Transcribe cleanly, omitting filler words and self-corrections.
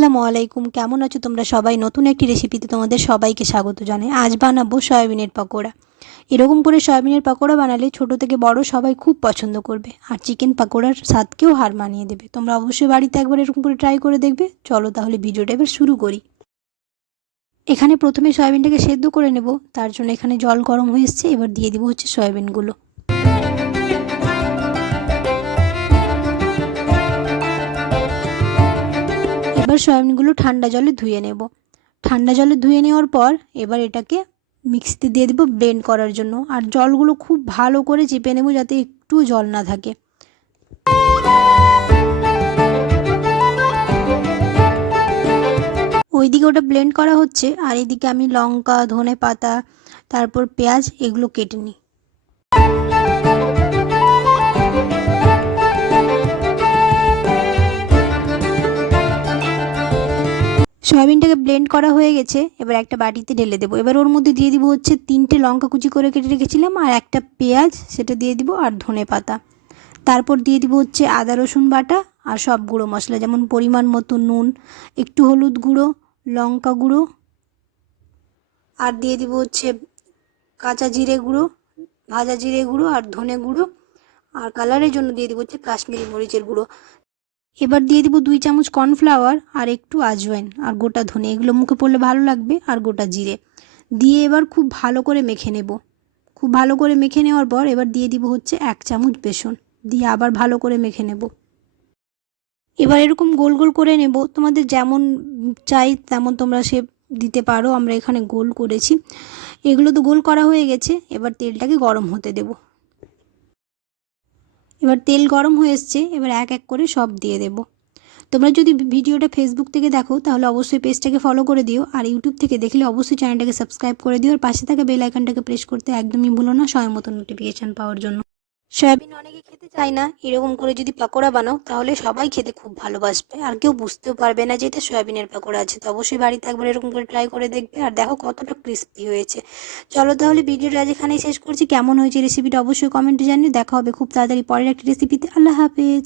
আসসালামু আলাইকুম, কেমন আছো তোমরা সবাই? নতুন একটি রেসিপিতে তোমাদের সবাইকে স্বাগত জানাই। আজ বানাবো সয়াবিনের পাকোড়া। এরকম করে সয়াবিনের পাকোড়া বানালে ছোট থেকে বড় সবাই খুব পছন্দ করবে, আর চিকেন পাকোড়ার স্বাদকেও হার মানিয়ে দেবে। তোমরা অবশ্যই বাড়িতে একবার এরকম করে ট্রাই করে দেখবে। চলো তাহলে ভিডিওটা এবার শুরু করি। এখানে প্রথমে সয়াবিনটাকে সেদ্ধ করে নেব, তার জন্য এখানে জল গরম হয়ে এসছে। এবার দিয়ে দিব সয়াবিনগুলো। এবার সয়াবিনগুলো ঠান্ডা জলে ধুয়ে নেব। ঠান্ডা জলে ধুয়ে নেওয়ার পর এবার এটাকে মিক্সিতে দিয়ে দেবো ব্লেন্ড করার জন্য। আর জলগুলো খুব ভালো করে চেপে নেব যাতে একটু জল না থাকে। ওইদিকে ওটা ব্লেন্ড করা হচ্ছে, আর এদিকে আমি লঙ্কা, ধনে পাতা, তারপর পেঁয়াজ এগুলো কেটে নিই। সয়াবিনটাকে ব্লেন্ড করা হয়ে গেছে, এবার একটা বাটিতে ঢেলে দেবো। এবার ওর মধ্যে দিয়ে দিব 3টে লঙ্কা কুচি করে কেটে রেখেছিলাম, আর একটা পেঁয়াজ সেটা দিয়ে দিব, আর ধনে পাতা। তারপর দিয়ে দিব আদা রসুন বাটা, আর সব গুঁড়ো মশলা যেমন পরিমাণ মতো নুন, একটু হলুদ গুঁড়ো, লঙ্কা গুঁড়ো, আর দিয়ে দিব কাঁচা জিরে গুঁড়ো, ভাজা জিরে গুঁড়ো, আর ধনে গুঁড়ো, আর কালারের জন্য দিয়ে দিব কাশ্মীরি মরিচের গুঁড়ো। এবার দিয়ে দিব 2 চামচ কর্নফ্লাওয়ার, আর একটু আজওয়াইন, আর গোটা ধনে, এগুলো মুখে পড়লে ভালো লাগবে, আর গোটা জিরে দিয়ে এবার খুব ভালো করে মেখে নেব। খুব ভালো করে মেখে নেওয়ার পর এবার দিয়ে দিব 1 চামচ বেসন, দিয়ে আবার ভালো করে মেখে নেব। এবার এরকম গোল গোল করে নেব, তোমাদের যেমন চাই তেমন তোমরা শেপ দিতে পারো। আমরা এখানে গোল করেছি। এগুলো তো গোল করা হয়ে গেছে, এবার তেলটাকে গরম হতে দেব। এবার তেল গরম হয়ে এসছে, এবার এক এক করে সব দিয়ে দেব। তোমরা যদি ভিডিওটা ফেসবুক থেকে দেখো তাহলে অবশ্যই পেজটাকে ফলো করে দিও, আর ইউটিউব থেকে দেখলে অবশ্যই চ্যানেলটাকে সাবস্ক্রাইব করে দিও, আর পাশে থাকা বেল আইকনটাকে প্রেস করতে একদমই ভুলো না সময় মতো নোটিফিকেশান পাওয়ার জন্য। সয়াবিন অনেকে খেতে চায় না, এরকম করে যদি পাকোড়া বানাও তাহলে সবাই খেতে খুব ভালোবাসবে, আর কেউ বুঝতেও পারবে না যে এটা সয়াবিনের পাকোড়া আছে। তো অবশ্যই বাড়িতে একবার এরকম করে ট্রাই করে দেখবে, আর দেখো কতটা ক্রিস্পি হয়েছে। চলো তাহলে ভিডিওটা আজ এখানেই শেষ করছি। কেমন হয়েছে রেসিপিটা অবশ্যই কমেন্টে জানিও। দেখা হবে খুব তাড়াতাড়ি পরের একটা রেসিপিতে। আল্লাহ হাফেজ।